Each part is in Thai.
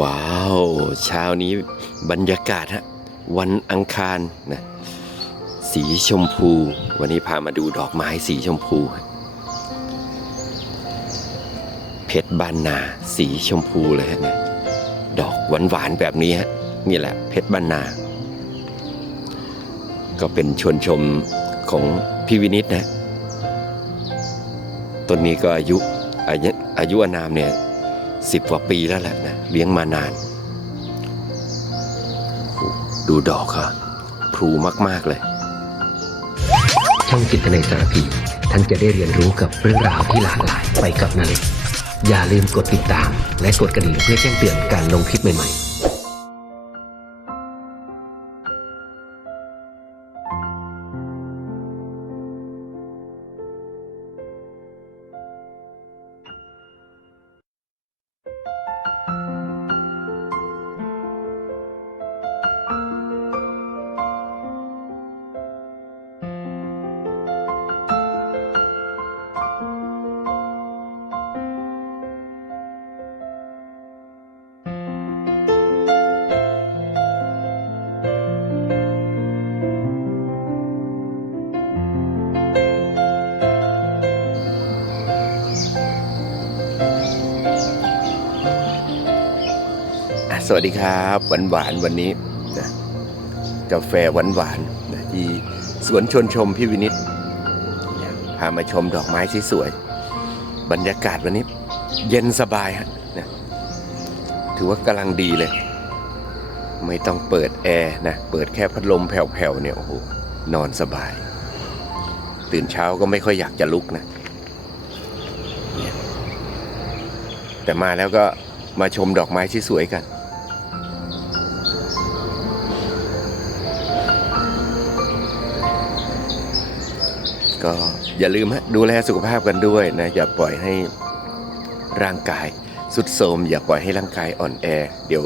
ว้าวเช้านี้บรรยากาศฮะวันอังคารนะสีชมพู วันนี้พามาดูดอกไม้สีชมพู เพชรบานนาสีชมพูเลยฮะเนี่ยดอกหวานๆแบบนี้ฮะนี่แหละเพชรบานนา ก็เป็นชวนชมของพี่วินิตนะต้นนี้ก็อายุอายุอายุอานามเนี่ย สิบกว่าปีแล้วแหละนะเลี้ยงมานาน ดูดอกค่ะพรูมากๆเลยช่องจิตนาสารพีท่านจะได้เรียนรู้กับเรื่องราวที่หลากหลายไปกับนาเล็กอย่าลืมกดติดตาม และกดกระดิ่งเพื่อแจ้งเตือนการลงคลิปใหม่ๆ สวัสดีครับหวานหวานๆวันนี้นะกาแฟหวานหวานๆนะที่สวนชวนชมพี่วินิตนะพามาชมดอกไม้สวยๆบรรยากาศวันนี้ เย็นสบายฮะนะถือว่ากำลังดีเลย ไม่ต้องเปิดแอร์นะเปิดแค่พัดลมแผ่วๆเนี่ยโอ้โหนอนสบาย ตื่นเช้าก็ไม่ค่อยอยากจะลุกนะ แต่มาแล้วก็มาชมดอกไม้ที่สวยกัน ก็อย่าลืมฮะดูแลสุขภาพกันด้วยนะอย่าปล่อยให้ร่างกายสุดโทมอย่าปล่อยให้ร่างกายอ่อนแอ เดี๋ยว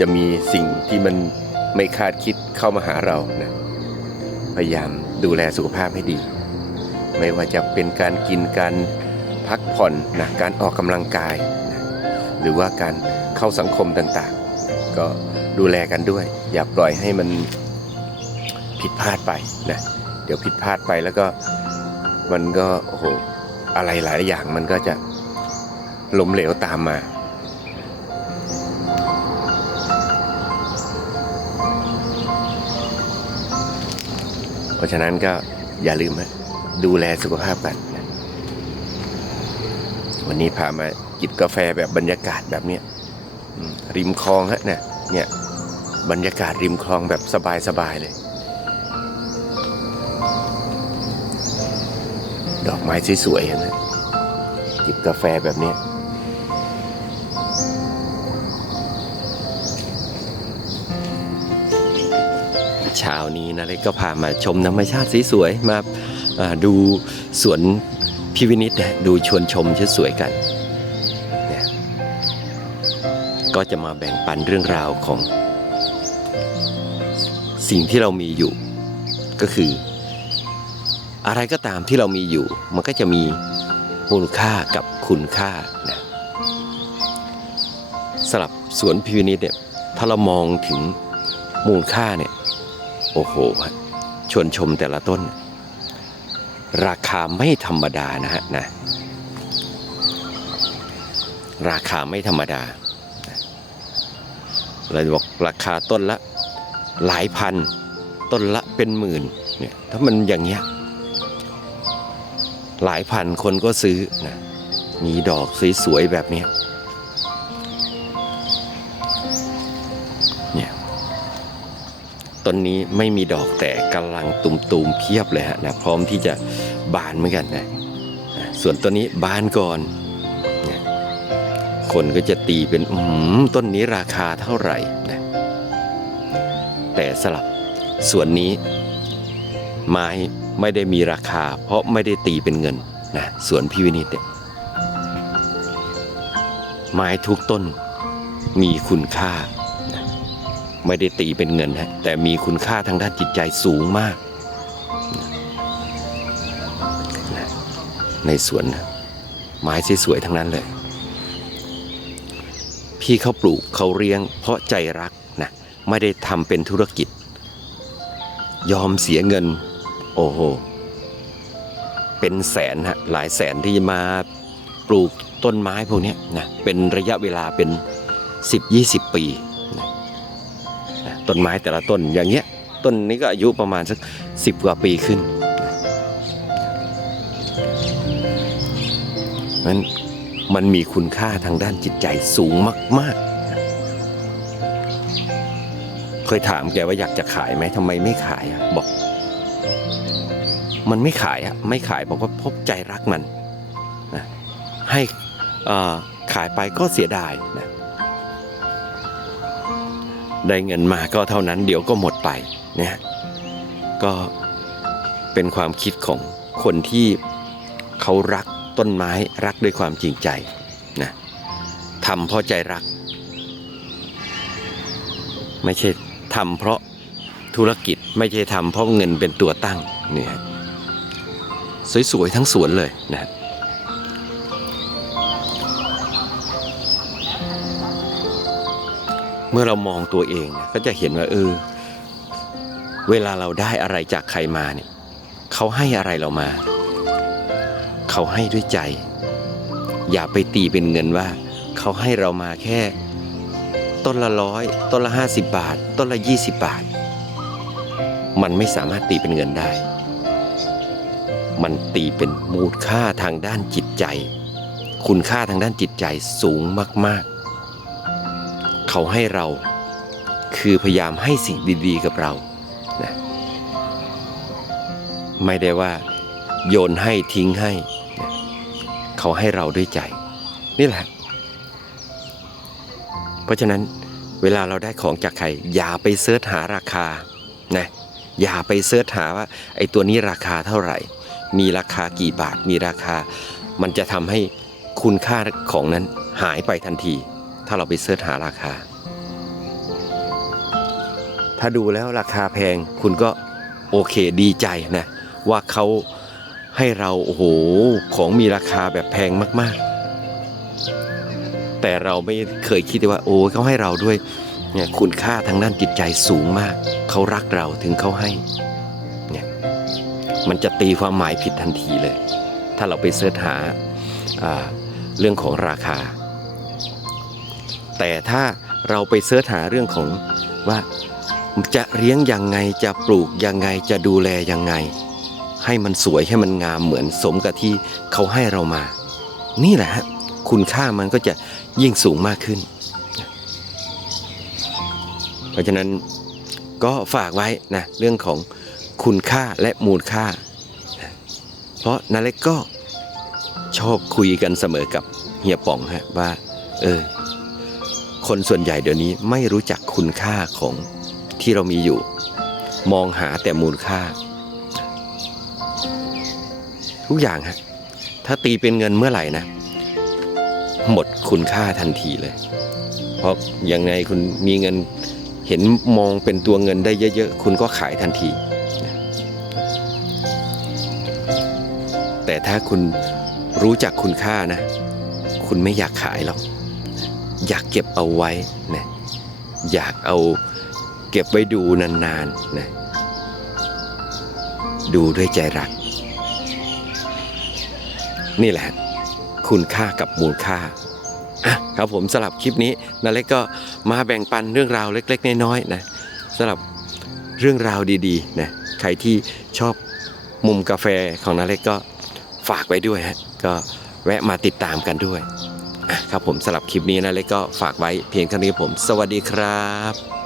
จะมีสิ่งที่มันไม่คาดคิดเข้ามาหาเรานะพยายามดูแลสุขภาพให้ดี ไม่ว่าจะเป็นการกินการพักผ่อนนะการออกกำลังกายนะหรือว่าการเข้าสังคมต่างๆ ก็ดูแลกันด้วย อย่าปล่อยให้มันผิดพลาดไปนะ เดี๋ยวผิดพลาดไปแล้วก็มันก็โอ้โหอะไรหลายอย่างมันก็จะล้มเหลวตามมาเพราะฉะนั้นก็อย่าลืมนะดูแลสุขภาพกัน วันนี้พามาจิบกาแฟแบบบรรยากาศแบบเนี้ยริมคลองฮะเนี่ยเนี่ยบรรยากาศริมคลองแบบสบายๆเลย ดอกไม้สวยๆเห็นไหมจิบกาแฟแบบนี้เช้านี้นะเล็กก็พามาชมธรรมชาติสวยๆมาาดูสวนพิวินิตดูชวนชมสวยๆกันเนี่ยก็จะมาแบ่งปันเรื่องราวของ สิ่งที่เรามีอยู่ก็คือ อะไรก็ตามที่เรามีอยู่ มันก็จะมีมูลค่ากับคุณค่านะสำหรับสวนพิวนิตเนี่ยถ้าเรามองถึงมูลค่าเนี่ยโอ้โหชวนชมแต่ละต้น ราคาไม่ธรรมดานะฮะนะราคาไม่ธรรมดาเราบอกราคาต้นละหลายพัน ต้นละเป็นหมื่นเนี่ยถ้ามันอย่างเงี้ย หลายพันคนก็ซื้อนะมีดอกสวยๆแบบนี้เนี่ยต้นนี้ไม่มีดอกแต่กำลังตุ่มๆเพียบเลยฮะนะพร้อมที่จะบานเหมือนกันนะส่วนต้นนี้บานก่อนคนก็จะตีเป็นอืมต้นนี้ราคาเท่าไหร่นะแต่สลับส่วนนี้ไม้ ไม่ได้มีราคา เพราะไม่ได้ตีเป็นเงินนะสวนพิวินิตเนี่ยไม้ทุกต้นมีคุณค่า ไม่ได้ตีเป็นเงินฮะแต่มีคุณค่าทางด้านจิตใจสูงมาก ในสวนไม้สวยๆทั้งนั้นเลย พี่เขาปลูกเขาเลี้ยง เพราะใจรักนะไม่ได้ทำเป็นธุรกิจ ยอมเสียเงิน โอ้โห เป็นแสนฮะหลายแสนที่มาปลูกต้นไม้พวกนี้นะเป็นระยะเวลาเป็น 10-20 ปีนะนะต้นไม้แต่ละต้นอย่างเงี้ยต้นนี้ก็อายุประมาณสักสิบกว่าปีขึ้นนั้นมันมีคุณค่าทางด้านจิตใจสูงมาก ๆ เคยถามแกว่าอยากจะขายไหมทำไมไม่ขายอะบอก มันไม่ขายอะไม่ขายบอกว่าพบใจรักมันนะให้ขายไปก็เสียดายนะได้เงินมาก็เท่านั้นเดี๋ยวก็หมดไปเนี่ยก็เป็นความคิดของคนที่เขารักต้นไม้รักด้วยความจริงใจนะทำเพราะใจรัก ไม่ใช่ทำเพราะธุรกิจไม่ใช่ทำเพราะเงินเป็นตัวตั้งเนี่ย สวยๆ ทั้งสวนเลยนะเมื่อเรามองตัวเองก็จะเห็นว่าเออเวลาเราได้อะไรจากใครมาเนี่ยเขาให้อะไรเรามา เขาให้ด้วยใจ อย่าไปตีเป็นเงินว่า เขาให้เรามาแค่ ต้นละร้อยต้นละห้าสิบบาท ต้นละยี่สิบบาท มันไม่สามารถตีเป็นเงินได้ มันตีเป็นมูลค่าทางด้านจิตใจ คุณค่าทางด้านจิตใจสูงมาก ๆ เขาให้เราคือพยายามให้สิ่งดีๆ กับเรานะไม่ได้ว่า โยนให้ทิ้งให้นะเขาให้เราด้วยใจ นี่แหละ เพราะฉะนั้นเวลาเราได้ของจากใคร อย่าไปเสิร์ชหาราคานะอย่าไปเสิร์ชหาว่าไอ้ตัวนี้ราคาเท่าไหร่ มีราคากี่บาทมีราคา มันจะทำให้คุณค่าของนั้นหายไปทันที ถ้าเราไปเสิร์ชหาราคา ถ้าดูแล้วราคาแพงคุณก็โอเคดีใจนะ ว่าเขาให้เราโอ้โหของมีราคาแบบแพงมากๆ แต่เราไม่เคยคิดว่า โอ้เขาให้เราด้วยเนี่ยคุณค่าทางด้านจิตใจสูงมาก เขารักเราถึงเขาให้ มันจะตีความหมายผิดทันทีเลย ถ้าเราไปเสิร์ชหาาเรื่องของราคา แต่ถ้าเราไปเสิร์ชหาเรื่องของว่าจะเลี้ยงยังไงจะปลูกยังไงจะดูแลยังไง ให้มันสวยให้มันงามเหมือนสมกับที่เขาให้เรามา นี่แหละฮะคุณค่ามันก็จะยิ่งสูงมากขึ้น เพราะฉะนั้นก็ฝากไว้นะเรื่องของ คุณค่าและมูลค่า เพราะนาเล็กก็ชอบคุยกันเสมอกับเฮียป่องฮะว่า เออ คนส่วนใหญ่เดี๋ยวนี้ไม่รู้จักคุณค่าของที่เรามีอยู่ มองหาแต่มูลค่า ทุกอย่างฮะถ้าตีเป็นเงินเมื่อไหร่นะ หมดคุณค่าทันทีเลย เพราะยังไงคุณมีเงินเห็นมองเป็นตัวเงินได้เยอะ ๆ คุณก็ขายทันที แต่ถ้าคุณรู้จักคุณค่านะ คุณไม่อยากขายหรอก อยากเก็บเอาไว้นะอยากเอาเก็บไว้ดูนานๆนะดูด้วยใจรัก นี่แหละ คุณค่ากับมูลค่าอะครับผมสำหรับคลิปนี้นาเล็กก็มาแบ่งปันเรื่องราวเล็ก ๆ น้อยๆนะสำหรับเรื่องราวดีๆนะใครที่ชอบมุมกาแฟของนาเล็กก็ ฝากไว้ด้วยฮะก็แวะมาติดตามกันด้วยครับผมสำหรับคลิปนี้นะเล็กก็ฝากไว้เพียงเท่านี้ผม สวัสดีครับ